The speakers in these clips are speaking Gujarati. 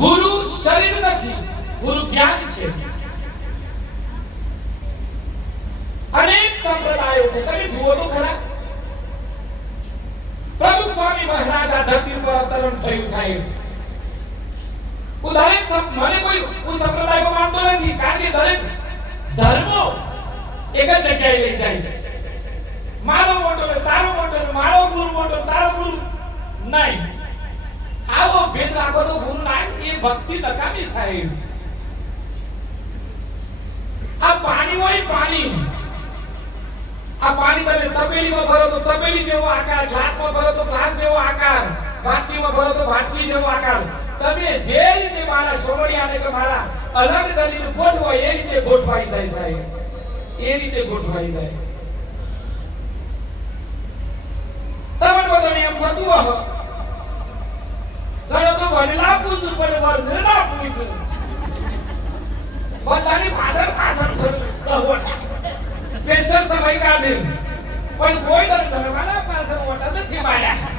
ગુરુ શરીર નથી, ગુરુ જ્ઞાન છે. અનેક સંપ્રદાયો છે, તમે જુઓ તો ખરા. પ્રભુ સ્વામી મહારાજ આ ધરતી પર અવતરણ થયું સાહેબ. મને કોઈ હું સંપ્રદાયમાં માનતો નથી, કારણ કે દરેક ધર્મો એક જ જગ્યાએ લઈ જાય છે. મારો મોટો ને તારો મોટો ને મારો ગુરુ મોટો તારો ગુરુ નહીં. આવો ભેદ રાખો તો ગુરુ ના, એ ભક્તિ નકામી સાહેબ. આ પાણી હોય પાણી, આ પાણી તમે તપેલીમાં ભરો તો તપેલી જેવો આકાર, ગ્લાસમાં ભરો તો ગ્લાસ જેવો આકાર, વાટકીમાં ભરો તો વાટકી જેવો આકાર. તમે જે રીતે મારા સોમડિયાને કે મારા અલગ કરીને ગોઠવો એ રીતે ગોઠવાઈ જાય સાહેબ, એ રીતે ગોઠવાઈ જાય. તમને બધાને એમ થતું હો ઘણો તો વડલા પૂછું પણ વર્ધના પૂછું, બધાની પાછળ પાછળ સ્પેશિયલ સમય કાઢે, પણ કોઈ ઘરવાળા પાછળ મોટા નથી માર્યા.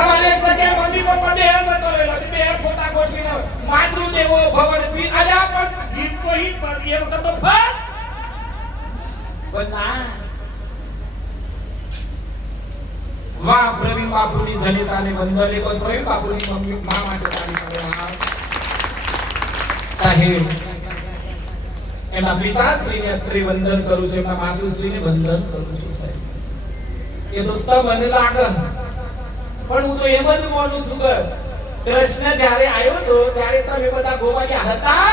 અમારે એક જગ્યાએ મમ્મી પપ્પા બે જતો રહેલો, બે ફોટા ગોઠવીને માતૃદેવો ભવન પી આલ્યા, પણ જીત તો હિત પર એ વખત તો ફર પણ ના. વાહ પ્રવીણ બાપુની જનિતાને વંદન. એક પ્રવીણ બાપુની મમ્મી મા માટે તાળી પાડે સાહેબ. એના પિતાશ્રીને અત્રે વંદન કરું છું, એના માતુશ્રીને વંદન કરું છું સાહેબ. એ તો તમને લાગે, પણ હું તો એમ જ માનું છું કે કૃષ્ણ જ્યારે આવ્યો તો ત્યારે તમે બધા ગોવાળિયા હતા,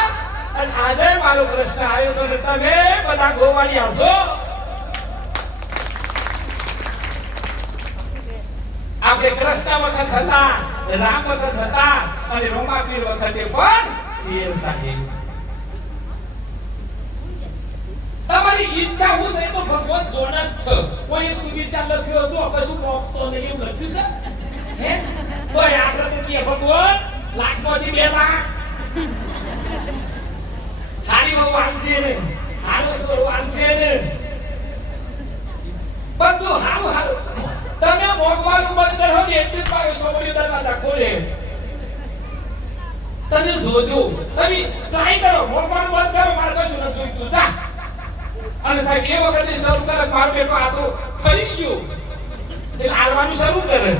અને આજે મારો કૃષ્ણ આવ્યો તો તમે બધા ગોવાળિયા છો. આપણે કૃષ્ણ વખત હતા, રામ વખત હતા, અને રોમાપીર વખતે પણ છીએ સાહેબ. તમારી ઈચ્છા હું છે તો ભગવાન જોન જ છે. કોઈ સુવિચાર લખ્યો જો કશું મોકતો નહીં એવું લખ્યું છે હે, તો આપણે તો કે ભગવાન લાખમાંથી 2 લાખ ખાલી બહુ વાંચે ને, હારો સ્વર વાંચે ને, બધું હારું હારું. તમે મોગવાનું બંધ કરો ને એટલે પાછો સોમડી દરવાજા ખોલે. તમે જોજો, તમે ટ્રાય કરો, મોગવાનું બંધ કરો, મારે કશું ન જોઈતું જા. અને સાહેબ એ વખતે શરૂ કરે, મારો બેટો આ તો ફરી ગયો એટલે હાલવાનું શરૂ કરે,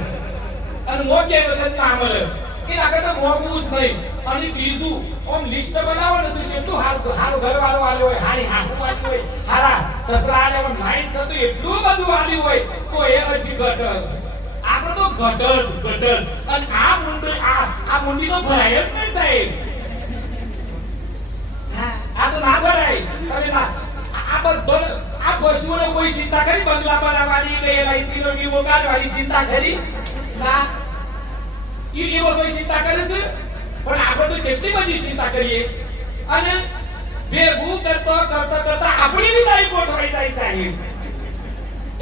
અને મોગે વખત ના મળે એના કરતા મોગવું જ નહીં. અને બીજું ઓમ લિસ્ટ બનાવો ને તો કેટલું હારું ઘરવાળો આલ્યો હોય, હારી હાકુ આલ્યો હોય, હારા સસરાને ઓમ નાઈસ હતું એટલું બધું આલ્યું હોય તો એ હજી ઘટ. આપણે તો ઘટ. અને આ મુંડી તો ભરાય જ નહીં સાહેબ. આ તો ના ભરાય. તમે ના આ બધો આ પશુઓને કોઈ ચિંતા કરી, બંગલા બનાવવાની કે LIC નો વીમો કાઢવાની ચિંતા કરી ના, એવો કોઈ ચિંતા કરે છે. પણ આપણે તો કેટલી બધી ચિંતા કરીએ, અને ભેગું કરતા આપણી બી લાઈફ ગોઠવાઈ જાય સાહેબ.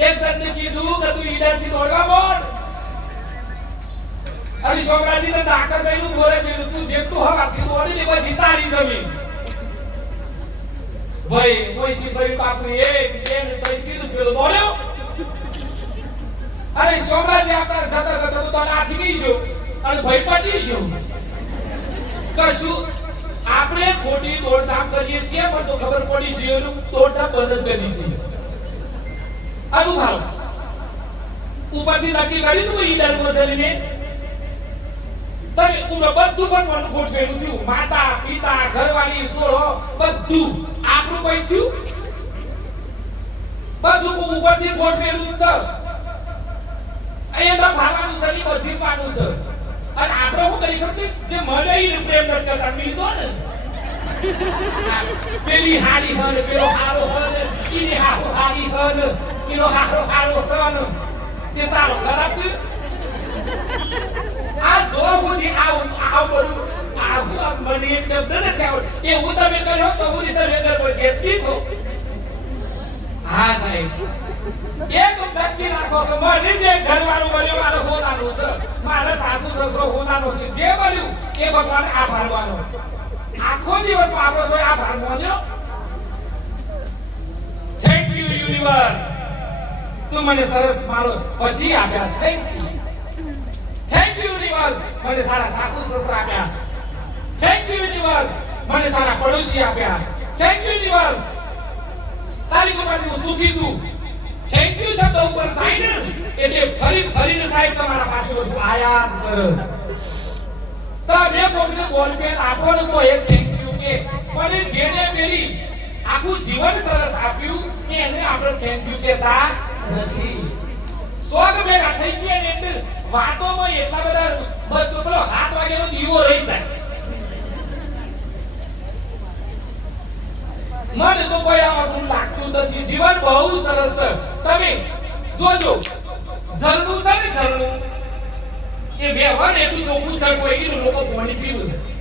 એક જણને કીધું કે તું ઈડરથી દોડવા બોલ, અને છોકરાજી ને ડાકા જઈને બોલે છે તું જેટલું હવાથી દોડી ને બધી તારી જમીન. ભાઈ કોઈથી ભરી બાપુ એક બે ને તઈ કીધું પેલો દોડ્યો, અને છોકરાજી આપતા જતા તો આથી ગઈ ગયો, અને ભાઈ પટી ગયો. કશું આપણે ખોટી દોડધામ કરીએ છીએ, પણ તો ખબર પડી જીવનું દોડધામ બંધ જ કરી દીધી. અનુભાવ ઉપરથી નક્કી કર્યું તું ઈડર મોસલીને, તમે બધું પણ ગોઠવેલું થયું, માતા પિતા ઘરવાળી સોળો બધું આપણું કોઈ થયું, બધું ઉપરથી ગોઠવેલું છે. અહીંયા તો ભાવવાનું છે, જીવવાનું છે. અને આપણે શું કરી ખબર છે, જે મળે એને પ્રેમ ન કરતા બીજો ને પેલી હારી હન, પેલો હારો હન, ઈને હારો હારી હન, પેલો હારો હારો સન, તે તારો ખરાબ છે. આ જો બુદ્ધિ આ બધું આ મને એક શબ્દ નથી આવડતો, એ હું તમે કર્યો તો હું તમે કરવો છે એટલી તો. હા સાહેબ, એક નક્કી રાખો કે મને જે ઘરવાળું મળ્યો મારો હોનાનું છે, મારા સાસુ સસરો હોનાનો છે, જે મળ્યું એ ભગવાન આભાર માનો. આખો દિવસ વાપરો છો આભાર માન્યો. થેન્ક યુ યુનિવર્સ, તું મને સરસ મારો પતિ આપ્યા, થેન્ક યુ યુનિવર્સ. મને સારા સાસુ સસરા આપ્યા, થેન્ક યુ યુનિવર્સ. મને સારા પડોશી આપ્યા, થેન્ક યુ યુનિવર્સ. તારી કૃપાથી હું સુખી છું. થેન્ક યુ શબ્દ ઉપર સાઈન એટલે ફરીને સાહેબ તમારા પાસે બધું આયા કરે. તમે કોઈને બોલપેન આપો ને તો એ થેન્ક યુ કે, પણ જેને પેલી આખું જીવન સરસ આપ્યું એને આપણે થેન્ક યુ કહેતા નથી. સ્વર્ગ ભેગા થઈ ગયા ને એટલે વાતોમાં એટલા બધા બસ તો પેલો 7 વાગ્યાનો દીવો રહી જાય. મને તો કોઈ આવું લાગતું નથી. જીવન બહુ સરસ છે. તમે જોજો ઝરણું છે ને ઝરણું એ વ્યવહાર એટલું ચોખ્ખું છે કોઈ લોકો પાણી પીવું